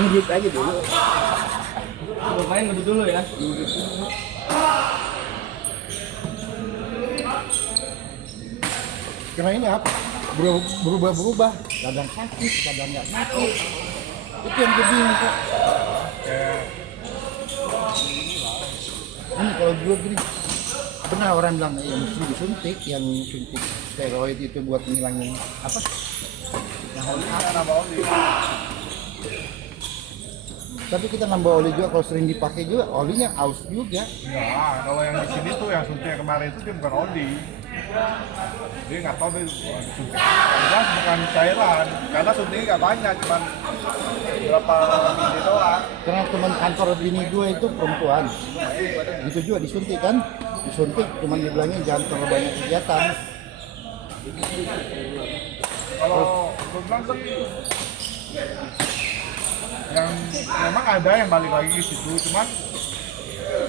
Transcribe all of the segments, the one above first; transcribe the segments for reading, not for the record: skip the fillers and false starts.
ngedit aja dulu. Pokoknya ngedit dulu ya. Karena ini apa? Berubah-berubah. Kadang sakit, kadang nggak sakit. Itu yang gue bingung kok. Ini kalau dulu gini, pernah orang bilang ya mesti disuntik, yang suntik steroid itu buat ngilangin apa? Nah, nambah oli. tapi kita nambah oli juga kalau sering dipakai juga olinya aus juga. Ya, kalau yang di sini tuh yang suntik kemarin itu dia bukan oli. Dia nggak tahu dia suntik. Jelas bukan cairan, karena suntiknya nggak banyak, cuma berapa mili doang. Karena teman kantor bini gue itu perempuan, itu juga disuntik kan, disuntik cuman dibilangnya jangan terlalu banyak kegiatan. Kalau gue bilang sih yang memang ada yang balik lagi ke situ, cuman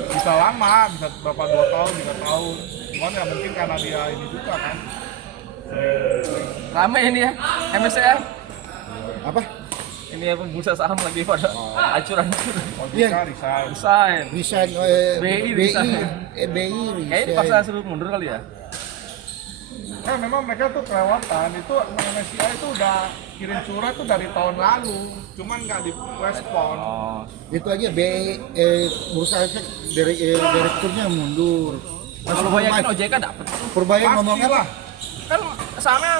bisa lama, bisa berapa 2 tahun, 3 tahun. Cuman ya mungkin karena dia ini juga kan. Lama ini ya, MSCI. Apa? Ini ya bursa saham lagi pada ancur-ancur. Ojk resign. Resign. Resign BI BI resign. BI Kayaknya dipaksa suruh mundur kali ya. Memang mereka tuh kelewatan, itu MSCI itu udah kirim surat tuh dari tahun lalu, cuman nggak direspon. Oh. itu aja BI bursa efek dari direkturnya mundur. Kalau banyakin OJK dapat. Purbaya ngomong Pasti apa? lah. Kan sahamnya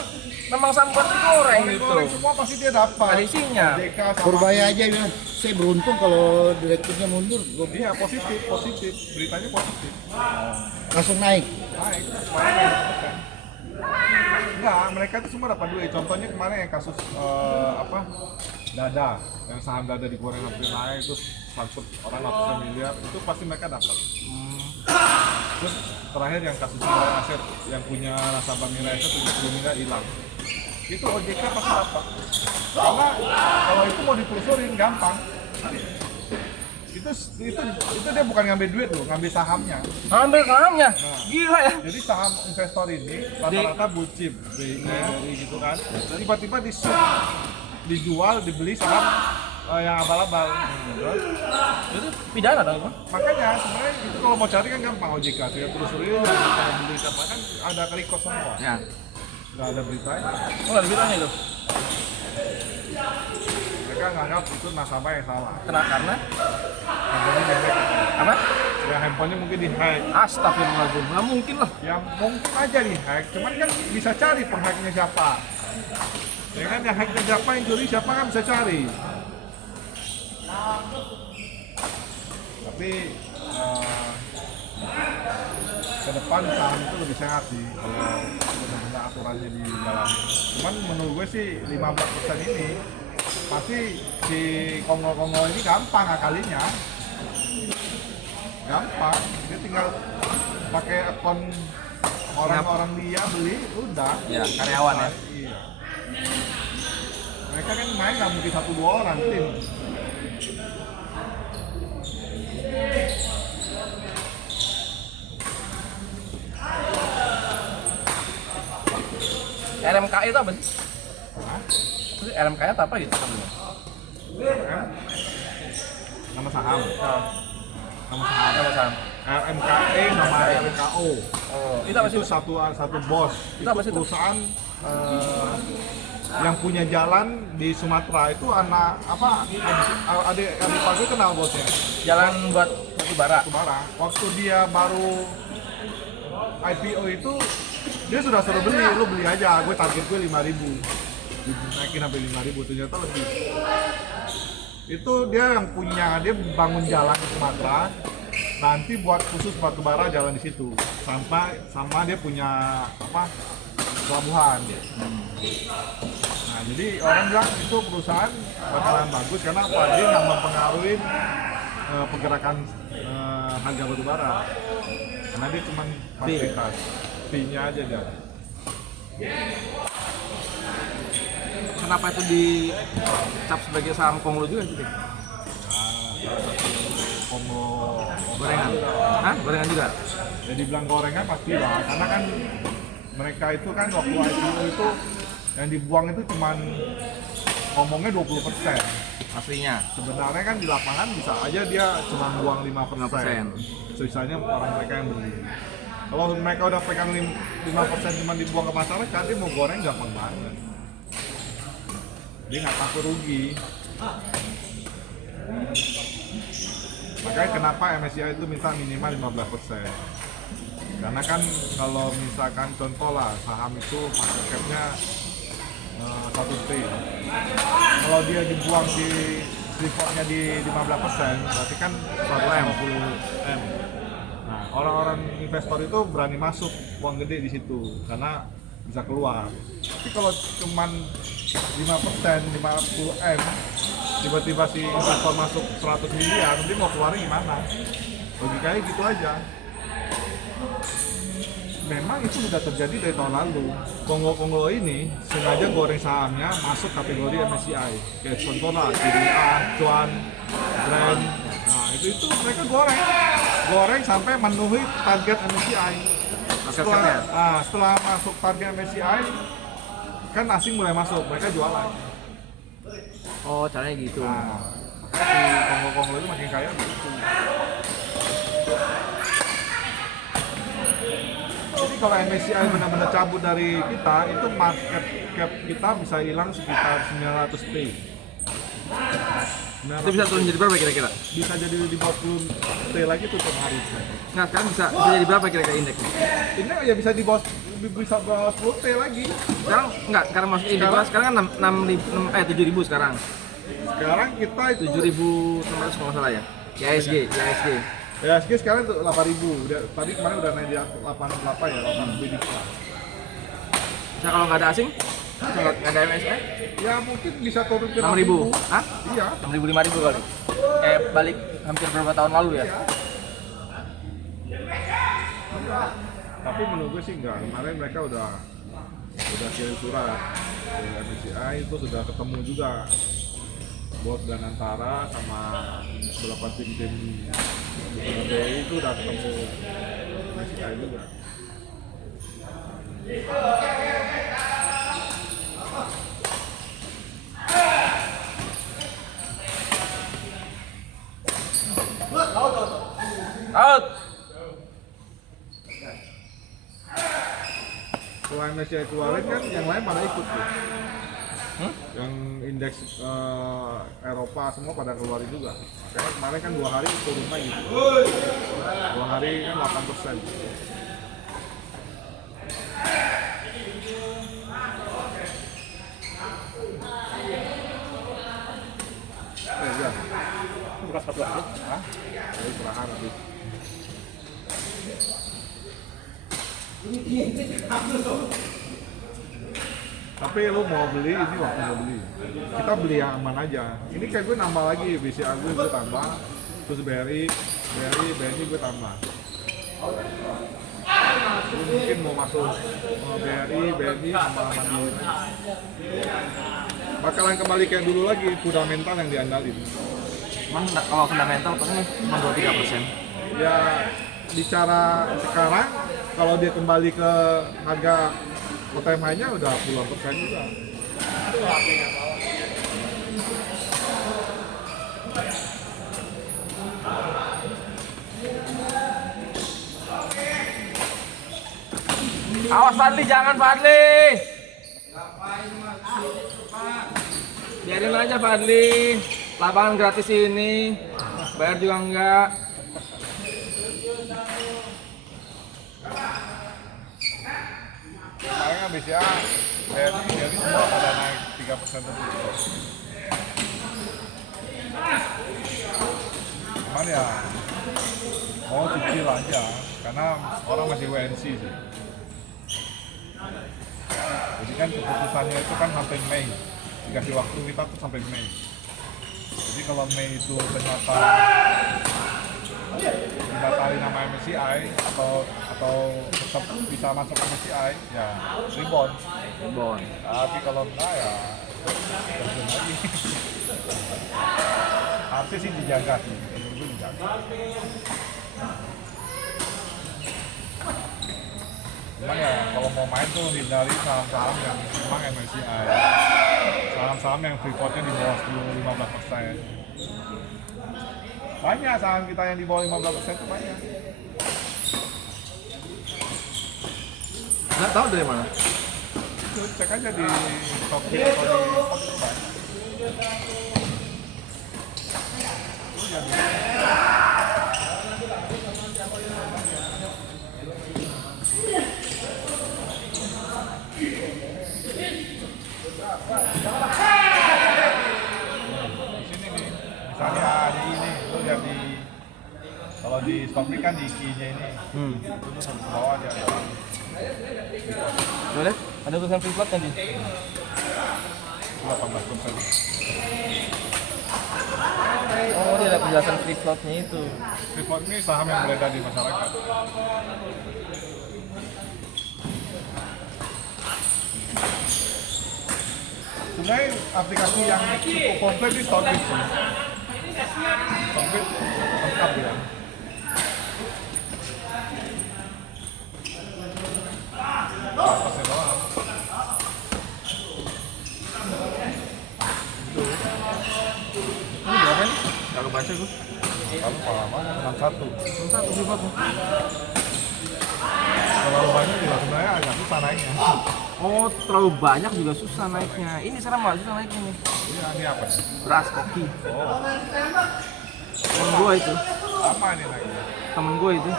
memang saham buat digoreng gitu. Goreng semua pasti dia dapat. Ada isinya. OJK sama Purbaya aja bilang, saya beruntung kalau direkturnya mundur, Iya positif, beritanya positif. langsung naik. Naik, kemarin 20%. Enggak, mereka itu semua dapat duit. Contohnya kemarin yang kasus apa Dada, yang saham Dada digoreng hampir naik, terus transfer orang ratusan miliar, itu pasti mereka dapat. Terus terakhir yang kasus Mirai Aset, yang punya nasabah Mirai Aset 70 miliar hilang. Itu OJK pasti dapat. Karena kalau itu mau ditelusurin gampang. Itu dia bukan ngambil duit loh, ngambil sahamnya. Ambil sahamnya. Gila ya. Jadi saham investor ini rata-rata blue chip, BRI gitu kan. Tiba-tiba dijual, dibeli saham yang abal-abal. Itu pidana dong, Bang. Makanya sebenarnya itu kalau mau cari kan gampang OJK, tinggal telusuri aja beli siapa kan ada record semua. Ya. Nggak ada beritanya. Oh, ada beritanya itu. Mereka nganggap itu nasabah yang salah. Karena Handphonenya di-hack. apa? Ya handphonenya mungkin di-hack. Astagfirullahaladzim. Nggak mungkin lah. Ya mungkin aja di-hack, cuman kan bisa cari penghacknya siapa. Ya kan yang hacknya siapa, yang curi siapa kan bisa cari. Tapi ke depan saham itu lebih sehat sih kalau benar-benar aturannya dijalani. Cuman menurut gue sih 15% ini pasti si kongol-kongol ini gampang ngakalinya. Gampang, dia tinggal pakai akun orang-orang dia beli, udah. Ya, karyawan ya. Iya. Mereka kan main nggak mungkin 1-2 orang tim. RMKI itu apa sih? RMKI itu apa gitu? Kan? Nama saham. Nama saham. Nama saham. RMKE sama RMKO. Oh, itu apa sih? Itu satu bos. Itu apa sih itu? Perusahaan yang punya jalan di Sumatera itu anak apa adik aku kenal bosnya. Jalan buat batu bara. Kemana? Waktu dia baru IPO itu dia sudah suruh beli, lu beli aja, gue target gue 5.000, naikin sampai 5.000, ternyata lebih. Itu dia yang punya, dia bangun jalan di Sumatera, nanti buat khusus batu bara jalan di situ, sama dia punya apa pelabuhan. Nah jadi orang bilang itu perusahaan bakalan bagus karena apa? Dia nggak mempengaruhi pergerakan harga batu bara, karena dia cuma fasilitas. Fee-nya aja dia. Kenapa itu dicap sebagai saham konglo juga gitu? Combo Gorengan? Hah? Gorengan juga? ya dibilang gorengan pasti lah, karena kan mereka itu kan waktu IPO itu yang dibuang itu cuman ngomongnya 20%. aslinya. Sebenarnya kan di lapangan bisa aja dia cuma buang 5%. 5%. Sisanya orang mereka yang beli. Kalau mereka udah pegang 5% cuma dibuang ke masyarakat, dia mau goreng gampang banget. Dia nggak takut rugi. Makanya kenapa MSCI itu minta minimal 15%. Karena kan kalau misalkan contoh lah saham itu market cap-nya 1 T. Kalau dia dibuang di reportnya di 15%, berarti kan 150 M. Nah, orang-orang investor itu berani masuk uang gede di situ karena bisa keluar. Tapi kalau cuman 5%, 50 M, tiba-tiba si investor masuk 100 miliar, nanti mau keluarnya gimana? Logikanya gitu aja. Memang itu sudah terjadi dari tahun lalu. Kongo-kongo ini sengaja goreng sahamnya masuk kategori MSCI. Kayak contoh lah, CDA, Cuan, Brand. Nah itu mereka goreng sampai memenuhi target MSCI. Setelah masuk target MSCI, kan asing mulai masuk, mereka jualan. Oh, caranya gitu. Nah, si Kongo-kongo itu makin kaya begitu. Jadi kalau MSCI benar-benar cabut dari kita, itu market cap kita bisa hilang sekitar 900 T. Itu bisa turun jadi berapa kira-kira? Bisa jadi di bawah 10 T lagi tuh per hari. Nah, sekarang bisa jadi berapa kira-kira indeksnya? Ini ya bisa di bawah 10 T lagi. Sekarang enggak, karena masuk indeks sekarang kan 7.000 sekarang. Sekarang kita itu 7.600 kalau nggak salah ya. IHSG. ya sekarang tuh 8.000. Tadi kemarin udah naik di 88 ya, 8 lebih. Nah, kalau nggak ada asing, kalau nggak ada MSCI, Ya mungkin bisa turun ke 6.000. Hah? Iya. 6.000 5.000 kali. Balik hampir berapa tahun lalu ya? Tapi menurut gue sih enggak. Kemarin mereka udah kirim surat dari MSCI, itu sudah ketemu juga Bos Danantara sama beberapa tim BI itu udah ketemu MSCI juga. Out. Setelah MSCI keluarin kan yang lain pada ikut tuh. Yang indeks Eropa semua pada keluarin juga. Makanya kemarin kan 2 hari turun lagi. 2 hari kan 8%. Ya. Bukan satu lagi. Hah? Jadi perahan nanti. Tapi lu mau beli, ini waktu mau beli. Kita beli yang aman aja. Ini kayak gue nambah lagi, BCA gue tambah, terus BRI gue tambah. Lu mungkin mau masuk BRI sama Mandiri. Bakalan kembali kayak dulu lagi, fundamental yang diandalin. Emang kalau fundamental paling cuma 2-3%. Ya bicara sekarang, kalau dia kembali ke harga all-time high-nya udah puluhan persen juga. Awas Fadli, jangan Fadli. Biarin aja Fadli. Lapangan gratis ini. Bayar juga enggak. Kemarin kan BCA, BRI semua pada naik 3% lebih. Cuman ya mau cicil aja, karena orang masih WNC sih. Jadi kan keputusannya itu kan sampai Mei, dikasih waktu kita tuh sampai Mei. Jadi kalau Mei itu ternyata dibatalin nama MSCI atau tetap bisa masuk MSCI, ya rebound. Tapi kalau enggak ya terjun lagi. Harusnya sih dijaga sih, menurut gue dijaga. Cuman ya kalau mau main tuh hindari saham-saham yang memang MSCI. Saham-saham yang free floatnya di bawah 10-15%. Banyak saham kita yang di bawah 15% tuh banyak. Nggak tahu dari mana? Itu cek aja di Shopee atau di Spotify. Di sini nih, misalnya di ini, lu lihat di kalau di Shopee kan di key-nya ini, itu tuh bawah aja. Boleh? Ada tulisan free float tadi. 18%. Oh, dia ada penjelasan free floatnya itu. Free float ini saham yang beredar di masyarakat. Sebenarnya aplikasi yang cukup komplit di Stockbit sih. Stockbit lengkap ya. Pasnya doang. Ini berapa nih? Nggak kebaca gue. Kalau pengalaman 61. Satu free floatnya. Terlalu banyak juga sebenarnya agak susah naiknya. Oh, terlalu banyak juga susah naiknya. Ini sekarang nggak susah naiknya nih. Ini apa nih? Beras koki. Oh, Temen gue itu. sama nih naiknya. Temen gue itu.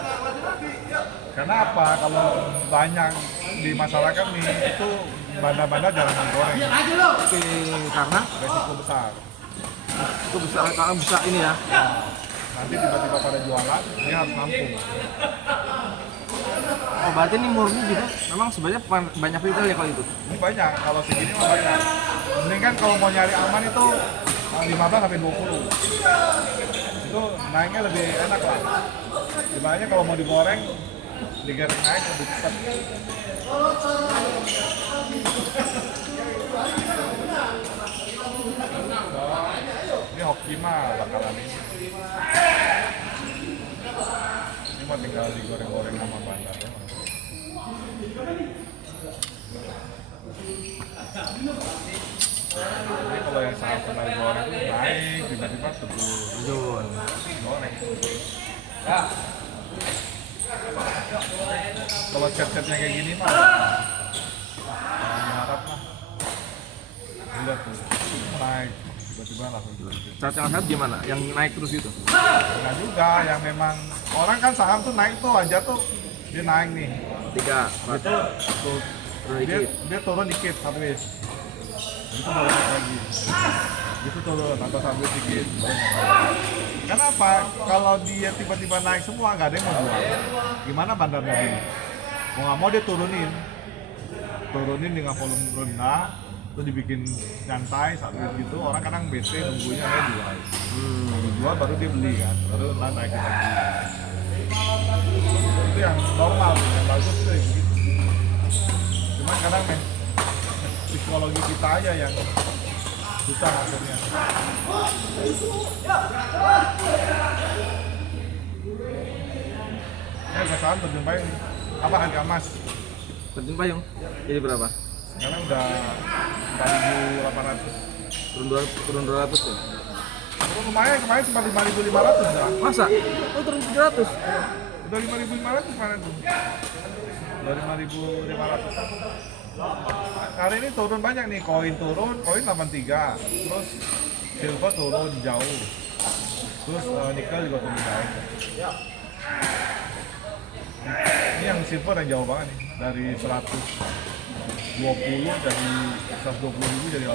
Karena apa? Kalau banyak di masyarakat nih itu bandar-bandar jarang digoreng. Oke, karena Resiko besar. itu bisa karena bisa ini ya. Nanti tiba-tiba pada jualan, dia harus nampung. Oh, berarti ini murni gitu. Memang sebenarnya banyak retail ya kalau itu. Ini banyak, kalau segini mah banyak. Mending kan kalau mau nyari aman itu 15-20. Itu naiknya lebih enak lah. Dibandingnya kalau mau digoreng, digoreng naik lebih cepat. Ini hoki mah bakalan ini. Ini mah tinggal digoreng-goreng sama bandar ya. Jadi kalau yang sangat pernah digoreng itu naik, tiba-tiba turun. Goreng. Kalau chat-chatnya kayak gini mah harap lah. Lihat tuh, naik tiba-tiba langsung turun. Saat yang sehat gimana? Yang naik terus itu? Nah juga yang memang orang kan saham tuh naik tuh aja tuh dia naik nih. 3, Itu tuh dia turun dikit habis. Itu baru naik lagi. Itu turun atau sambil dikit. Kenapa? Kalau dia tiba-tiba naik semua nggak ada yang mau jual. Gimana bandarnya gini? Mau nggak mau dia turunin dengan volume rendah, terus dibikin nyantai sambil gitu. Orang kadang bete nunggunya dia jual. Jual baru dia beli kan, baru naikin lagi. Itu yang normal, yang bagus tuh yang gitu. Cuman kadang psikologi kita aja yang susah akhirnya. Ini harga saham terjun payung. Apa harga emas? terjun payung. Jadi berapa? Sekarang udah 4.800. Turun 200 ya? Turun lumayan, kemarin cuma 5.500 dah. Masa? Oh, turun 700. Udah 5.500 kemarin tuh. Udah 5.500. Hari ini turun banyak nih, koin 83, terus silver turun jauh, terus nikel juga turun naik. Ini yang silver yang jauh banget nih, dari 120 dari 120.000 jadi 85.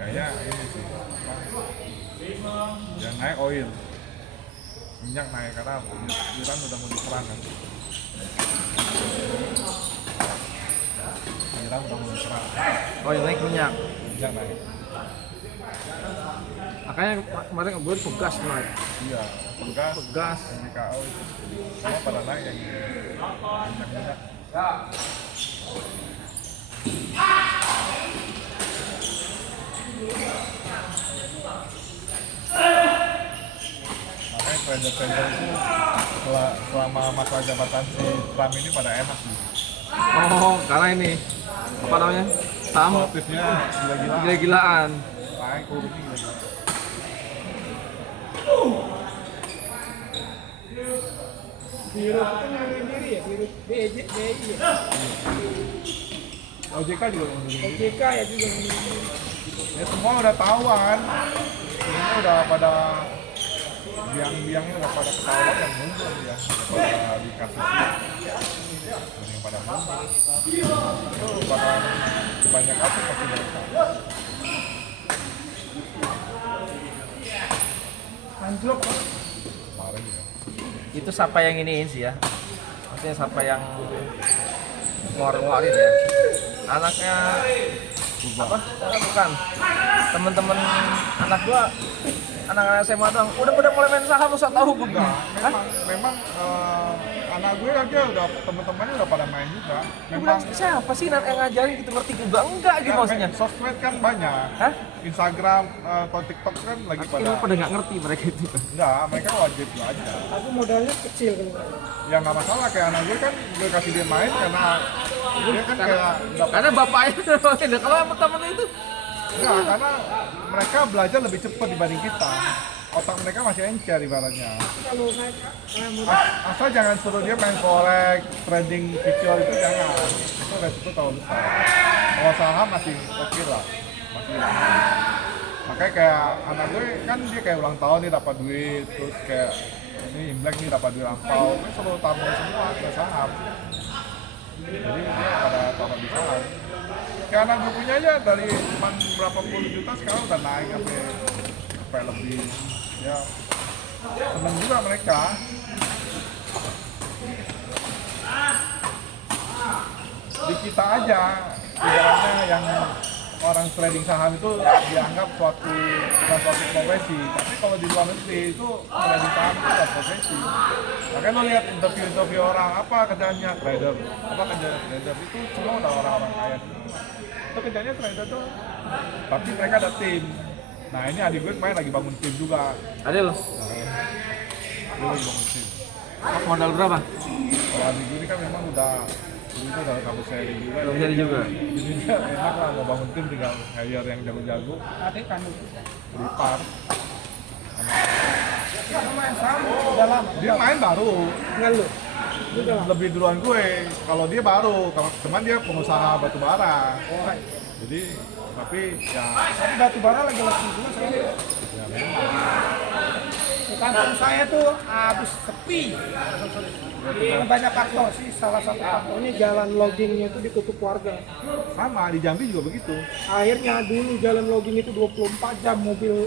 Kayaknya ini sih, yang naik oil. Minyak naik karena Iran udah mau diserang kan. Iran udah mau diserang. Oh, yang naik minyak. Minyak naik. Makanya kemarin gue pegas naik. Iya, gas, Gas. MKO itu semua pada naik yang minyak. Makanya trader-trader itu selama masa jabatan si Trump ini pada enak sih. Oh, karena ini apa namanya? Saham Motifnya gila-gilaan. gila-gilaan. Naik turunnya gila-gilaan. Virus itu ngundurin diri ya, virus BI ya. OJK juga ngundurin diri. OJK ya juga ngundurin diri. Ya semua udah tahu kan. Ini udah pada biang-biangnya udah pada ketahuan yang mundur ya. Udah pada dikasih dan yang pada mundur. Itu bakal banyak kasus pasti mereka. Anjlok Pak. Kemarin ya. Itu siapa yang iniin sih ya? Maksudnya siapa yang ngeluarin ya? Anaknya apa? Bukan. Temen-temen anak gua, anak SMA doang. Udah mulai main saham, lu tahu gua. Enggak, memang anak gue aja udah teman-temannya udah pada main juga. Gua bilang siapa sih yang ngajarin gitu, ngerti juga enggak gitu maksudnya? Sosmed kan banyak. Hah? Instagram atau TikTok kan lagi Pada pada nggak ngerti mereka itu. enggak, mereka wajib belajar. Aku modalnya kecil kan. Ya nggak masalah, kayak anak gue kan gue kasih dia main karena dia kan kayak Karena bapaknya main. Kalau temen itu enggak, karena mereka belajar lebih cepat dibanding kita. Otak mereka masih encer ibaratnya. Kalau mereka modal Asal jangan suruh dia main forex, trading future itu jangan. Itu resiko terlalu besar. Kalau saham masih oke lah. Masih. Makanya kayak anak gue kan dia kayak ulang tahun nih dapat duit, terus kayak ini Imlek nih dapat duit angpau, kan suruh tabung semua ke saham. Jadi dia pada taruh di saham. Kayak anak gue punya aja dari cuma berapa puluh juta sekarang udah naik sampai lebih. Ya seneng juga mereka. Di kita aja ibaratnya yang orang trading saham itu dianggap bukan suatu profesi, tapi kalau di luar negeri itu trading saham itu adalah profesi. Makanya lo lihat interview orang apa kerjanya trader, apa kerjanya trader itu semua udah orang-orang kaya. Itu kerjanya trader tuh, tapi mereka ada tim. Nah ini adik gue kemarin lagi bangun tim juga. ada loh. Dia lagi bangun tim. Modal berapa? Kalau adik gue ini kan memang udah kampus seri juga. Kampus seri juga. Jadi dia enak lah, mau bangun tim tinggal hire yang jago-jago, adik kan beripar. dia main sama udah lama. Dia main baru, Dengan lu. Udah lama. lebih duluan gue. Kalau dia baru, cuman dia pengusaha batu bara. Oh, Jadi tapi ya tapi batu bara lagi juga sekarang. ya memang. Di kampung saya tuh habis sepi. Karena banyak faktor sih, salah satu faktornya jalan loggingnya itu ditutup warga. Sama di Jambi juga begitu. Akhirnya dulu jalan logging itu 24 jam, mobil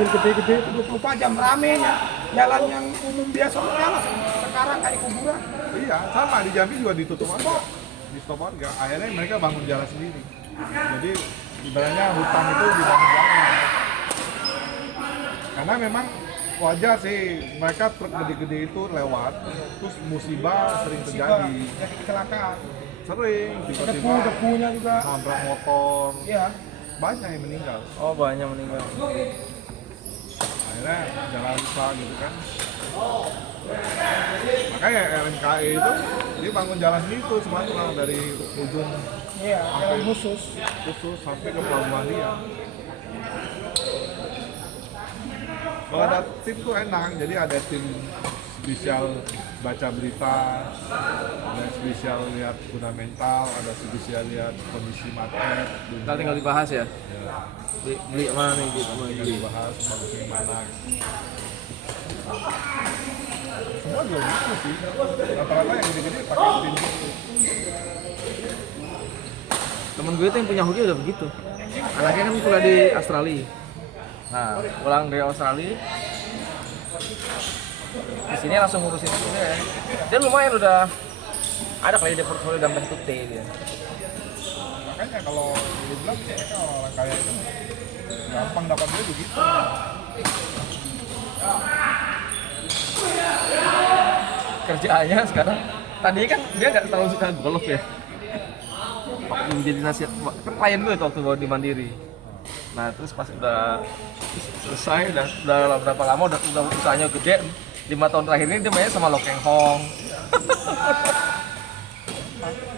gede-gede itu 24 jam ramenya. Jalan yang umum biasa nyala, sekarang kayak kuburan. Iya, sama di Jambi juga ditutup warga. Di stop warga. Akhirnya mereka bangun jalan sendiri. Jadi ibaratnya hutan itu dibangun jalan. Karena memang wajar sih mereka truk gede-gede itu lewat, terus musibah sering terjadi. Jadi kecelakaan. Sering tiba-tiba Debunya juga. nabrak motor, Iya. banyak yang meninggal. Oh, banyak meninggal. Akhirnya jalan rusak gitu kan. Makanya LMKI itu dia bangun jalan itu Sumatera dari ujung Iya, jalan khusus. sampai ke pelabuhan dia. Kalau ada tim tuh enak, jadi ada tim spesial baca berita, ada spesial lihat fundamental, ada spesial lihat kondisi market. Kita tinggal dibahas ya. Beli mana nih gitu, mau Tinggal beli. dibahas bagusnya mana. Semua juga gitu sih. Rata-rata yang gede-gede pakai tim gitu. Temen gue tuh yang punya hoki udah begitu. Anaknya kan kuliah di Australia. Nah, pulang dari Australia, di sini langsung ngurusin itu ya. Dia lumayan udah ada kali di portfolio dalam bentuk T dia. Makanya kalau dibilang mereka orang kaya itu gampang dapat duit begitu. Kerjaannya sekarang, tadinya kan dia nggak terlalu suka golf ya. Waktu menjadi nasihat, kan klien gue tuh waktu bawa di Mandiri. Nah terus pas udah selesai, udah berapa lama udah usahanya gede, 5 tahun terakhir ini dia mainnya sama Lo Keng Hong.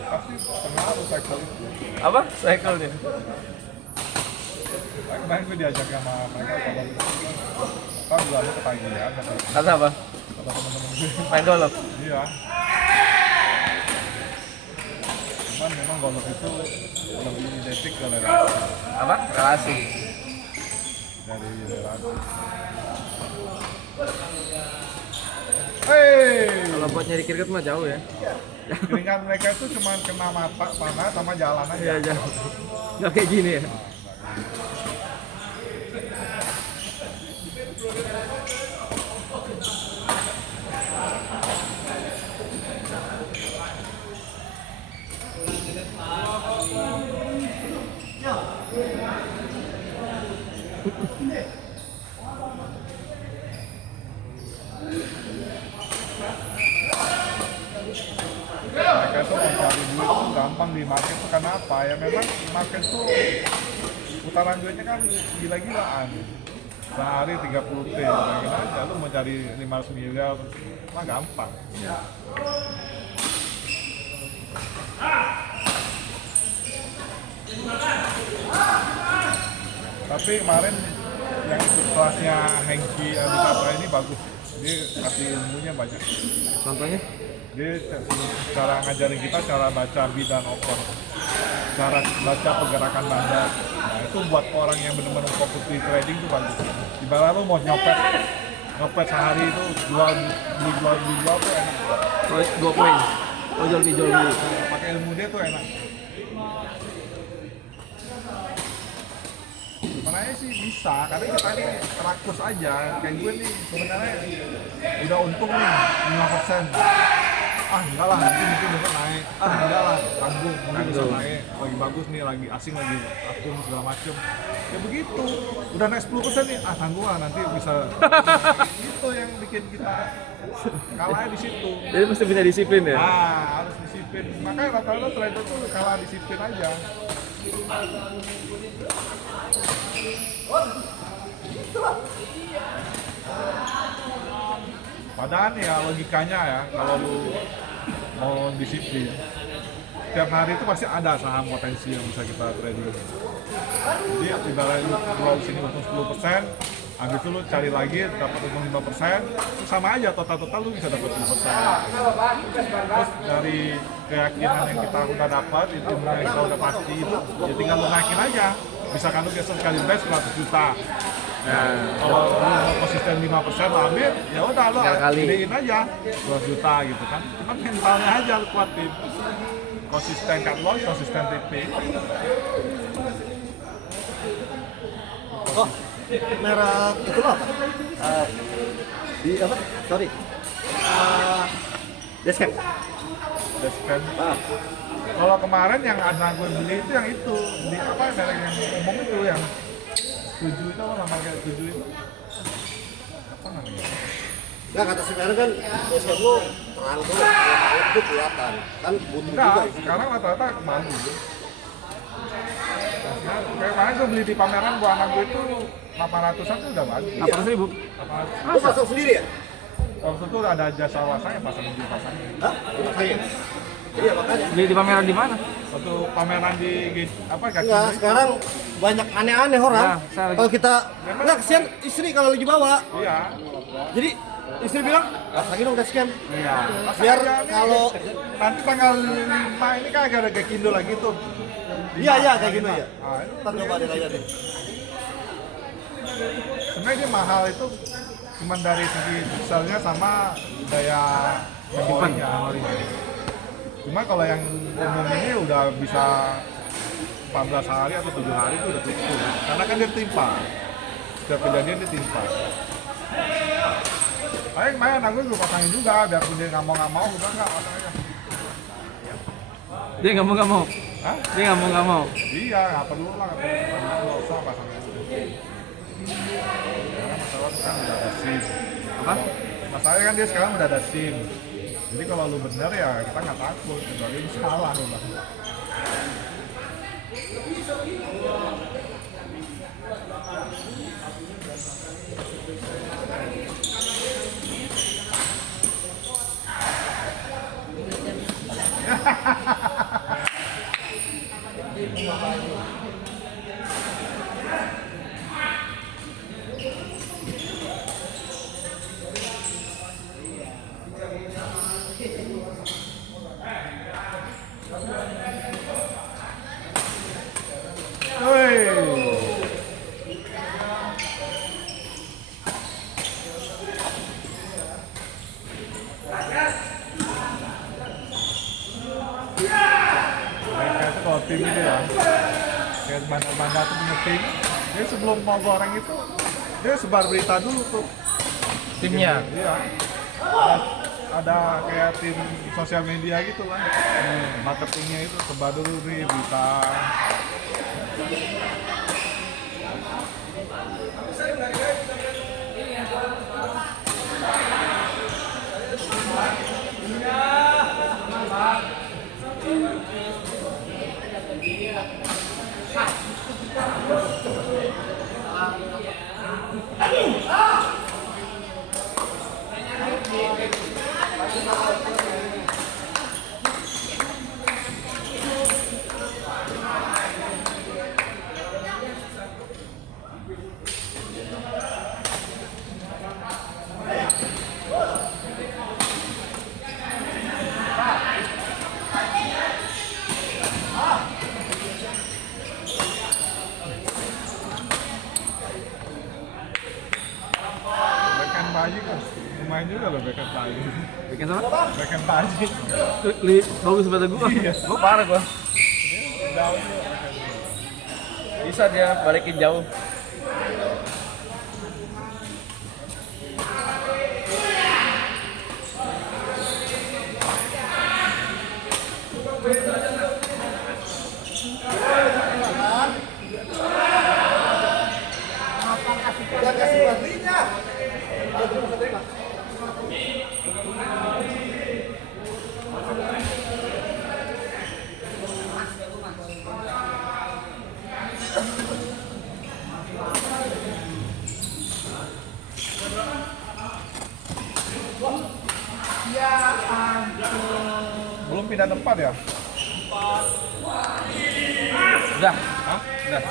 Pasti pengaruh cycle itu. Apa? Cycle dia. Kemarin gue diajak sama mereka kalau gue lalu ketagihan Kata apa? kata teman-teman gue. Main golf. Iya. Cuman memang golf itu lebih identik ke relasi Apa? Relasi. dari relasi. Hei, Kalau buat nyari kriket mah jauh ya. keringat mereka itu cuma kena mata, panah, sama jalan aja. Iya jauh. Nggak kayak gini ya. Mereka itu mencari duit itu gampang di market itu karena apa? Ya memang market itu putaran duitnya kan gila-gilaan. Sehari 30 T, bayangin aja lu mau cari 500 miliar, mah gampang. Tapi kemarin yang ikut kelasnya Hengki Aditapra ini bagus. Dia kasih ilmunya banyak. Contohnya? Dia cara ngajarin kita cara baca bid dan opor, cara baca pergerakan bandar. Nah itu buat orang yang benar-benar fokus di trading itu bagus. Ibarat lu mau nyopet sehari itu jual tuh enak. Oh, 2 poin. Oh, jual beli. Pakai ilmu dia tuh enak. Sebenarnya sih bisa, karena kita ini rakus aja. Kayak gue nih sebenarnya udah untung nih 5%. Ah enggak lah, nanti mungkin besok naik. Ah enggak lah, tanggung mungkin bisa naik. Lagi bagus nih, lagi asing lagi akun segala macem. Ya begitu, udah naik 10% nih. Ah tanggung lah, nanti bisa. Itu yang bikin kita kalahnya di situ. Jadi mesti punya disiplin ya. Ah harus disiplin. Makanya rata-rata trader tuh kalah disiplin aja. Padahal ya logikanya ya, kalau lu mau disiplin, tiap hari itu pasti ada saham potensi yang bisa kita trading. Jadi ibaratnya lu jual sini untung 10%, habis itu lu cari lagi dapat untung 5%, itu sama aja total lu bisa dapat 10%. Terus dari keyakinan yang kita udah dapat, itu yang kita udah pasti itu, ya tinggal lu naikin aja. Misalkan lu biasa sekali bet 100 juta. Nah, kalau lu mau konsisten 5% lu ambil, ya udah lu gedein aja 2 juta gitu kan. Cuman mentalnya aja lu kuatin. Konsisten cut loss, konsisten TP. Oh, merek itu lo apa? Di apa? Sorry. Desken. Desken. Kalau kemarin yang ada gue beli itu yang itu di apa merek yang umum itu yang 7 itu apa nama kayak 7 itu? Apa namanya? Nggak, kata si merek kan desken lo terang tuh, kalau malam tuh kelihatan kan butuh Enggak, juga. sekarang rata-rata bagus. Nah, kayak kemarin gue beli di pameran buat anak gue itu 800-an tuh udah bagus. 800.000. 800. Lo pasang sendiri ya? Waktu itu ada jasa wasanya pasang di pasangnya. Hah? Pasangin? Iya makanya. Beli di pameran di mana? Waktu pameran di apa kaki Enggak, sekarang banyak aneh-aneh orang. Nah, saya lagi- Kalau kita nggak kesian istri kalau lagi bawa. Iya. Jadi istri bilang, pasangin dong desken. Iya. Biar Aja nih, kalau nanti tanggal 5 ini kan ada Gekindo lagi tuh. iya kayak gitu ya. Nah, itu Ntar coba deh aja deh. sebenarnya dia mahal itu cuman dari segi selnya sama daya memorinya. Cuma kalau yang umum ini udah bisa 14 hari atau 7 hari itu udah cukup. Karena kan dia timpa. Setiap kejadian dia timpa. Ayo kemarin aku gue pasangin juga, biarpun dia nggak mau, udah nggak aja. Dia nggak mau. Hah? Dia nggak mau. Iya, nggak perlu lah, nggak usah pasangin. Karena masalah itu kan udah ada SIM. Apa? Masalahnya kan dia sekarang udah ada SIM. Jadi kalau lu bener ya kita nggak takut, kecuali lu salah lu bang. tim, dia sebelum mau goreng itu dia sebar berita dulu tuh. Timnya. Iya. Ada kayak tim sosial media gitu lah. Marketingnya itu sebar dulu nih berita. Backhand Bayi kan lumayan juga loh backhand Bayi. Bikin sama? Backhand Bayi. Bagus pada gua. Gua parah gua. Bisa dia balikin jauh. Dia kasih baterainya. Dia belum bisa terima. Belum pindah tempat ya? Udah. Hah? Udah.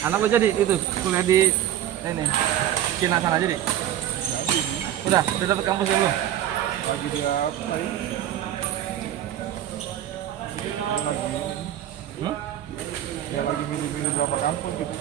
Anak lo jadi itu kuliah di ini Cina sana jadi. Udah dapat kampus ya belum? Lagi dia apa ya? Dia lagi milih-milih berapa kampus gitu.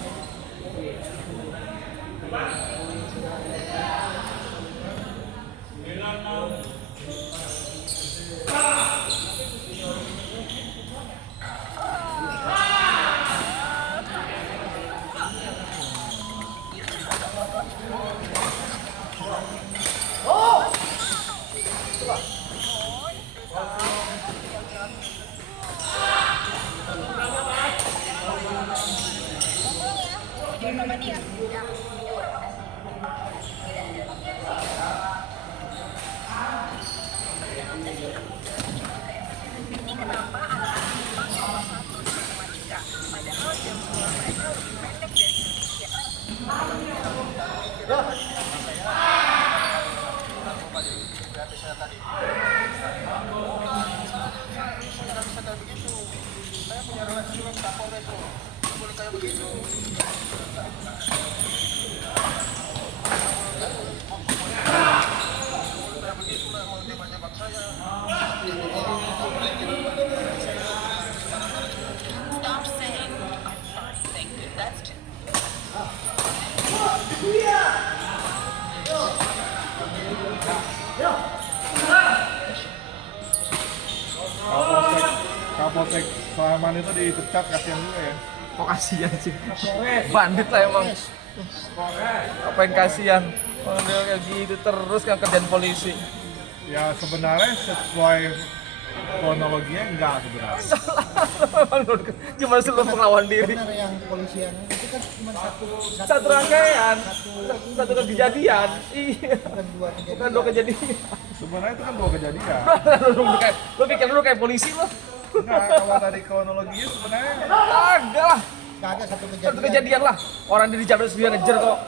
begitu. Saya punya relasi dengan Kapolda itu. Nggak boleh kayak begitu. Stop saying, I'm sorry, thank you. That's just Kapolsek Sleman itu dipecat, kasihan juga ya. Kok kasihan sih? Bandit lah emang. Apa yang kasihan? Kalau dia kayak gitu terus kan kerjaan polisi. Ya sebenarnya sesuai kronologinya enggak sebenarnya. Gimana sih lu melawan diri? Benar yang polisi yang itu kan cuma Satu rangkaian, satu kejadian. Iya. bukan dua kejadian. Bukan dua kejadian. Sebenarnya itu kan dua kejadian. Lu pikir lu kayak polisi lu? Enggak, kalau dari kronologinya sebenarnya Kagak lah. Kagak satu Satu kejadian lah. Orang dia dijabret dia ngejar kok.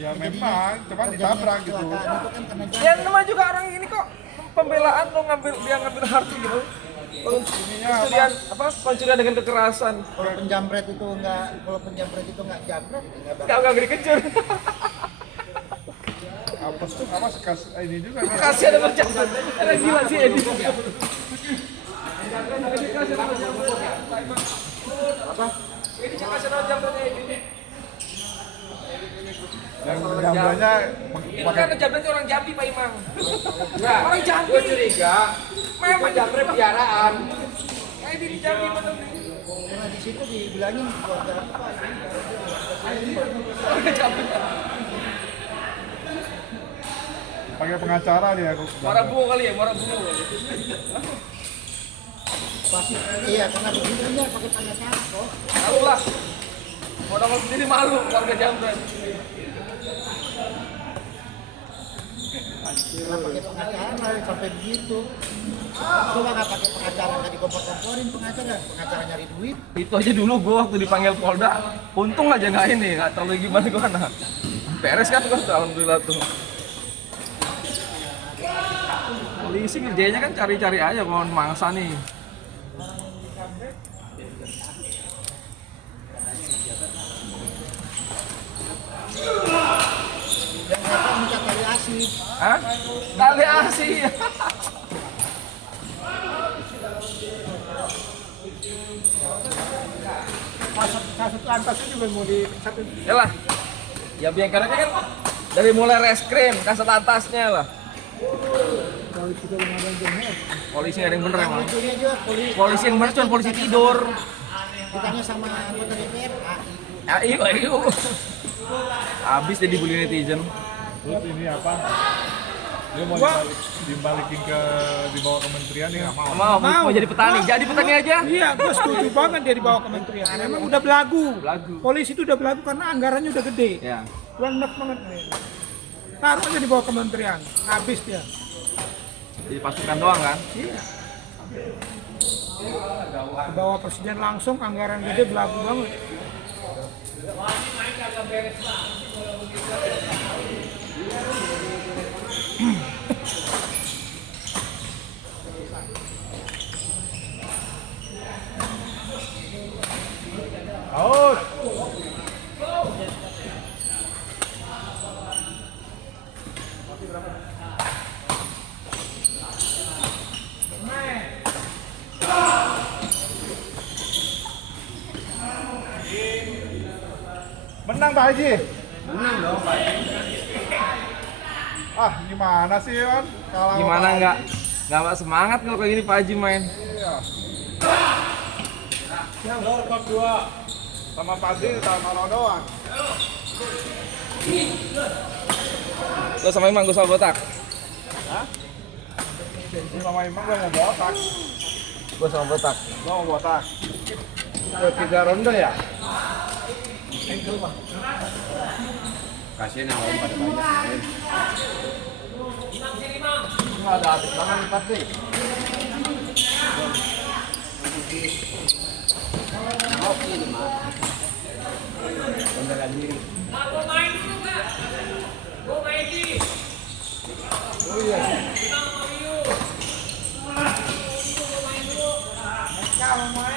ya memang cuma ditabrak gitu. Kecelakaan itu kan karena Ya namanya juga orang ini kok pembelaan lo ngambil harta gitu. Pencurian pencurian dengan kekerasan. kalau penjamret itu nggak jabret nggak bakal Enggak dikejar. Apa sekas ini juga. Kasihan ada berjamret. Ada gila sih Edi. Apa? Ini kasihan ada jamretnya Edi. Dan jambranya Itu kan jamret orang Jambi Pak Imam. Orang Jambi. Gue curiga. Memang jamret piaraan. Edi di Jambi bener nih. karena di situ dibilangin keluarga apa Orang Jambi. pakai pengacara dia. Muara bungo kali ya, muara bungo. pasti iya karena begitunya pakai pengacara kok Malu lah. Orang sendiri malu warga Jamret. karena pakai pengacara sampai begitu coba nggak pakai pengacara nggak dikompor-komporin pengacara nyari duit Itu aja dulu gua waktu dipanggil Polda, untung aja nggak ini, nggak tahu gimana. Beres kan gua, alhamdulillah tuh. Polisi kerjanya kan cari-cari aja kalau mangsa nih. yang mereka minta tali asih Hah? Tali asih. Kasut lantasnya juga mau di satu. Yalah. Ya biangkernya kan dari mulai reskrim, kasat atasnya lah. Kalau kita belum ada yang benar. Polisi nggak ada yang bener yang emang. lucunya juga Polisi yang bener cuma polisi tidur. ditanya sama anggota DPR Ayo. Habis dia dibully netizen. Terus ini apa? Dia mau dibalikin dibawa kementerian dia nggak mau. Mau jadi petani, jadi petani aja. Iya, gue setuju banget dia dibawa kementerian. Emang udah belagu. Belagu. Polisi itu udah belagu karena anggarannya udah gede. Ya. Enak banget. Taruh aja dibawa kementerian. Habis dia. Jadi pasukan doang kan? Iya. Dibawa presiden langsung anggaran gede belagu banget. Aus. Menang Pak Haji? Menang dong Pak Haji. Ah gimana sih kan? Kalah Gimana sama Pak nggak semangat kalau kayak gini Pak Haji main? Iya. Yang bab 2 sama Padri taruh doang. Gue sama Imang, gue sama botak. Hah? Ini Mama Imang gua mau botak. Gue sama botak. Gua mau botak. 3 ronde ya? Kasihan yang lain pada banyak. Nggak ada habis banget nih Padri. Oke ini mah. Beneran diri. mau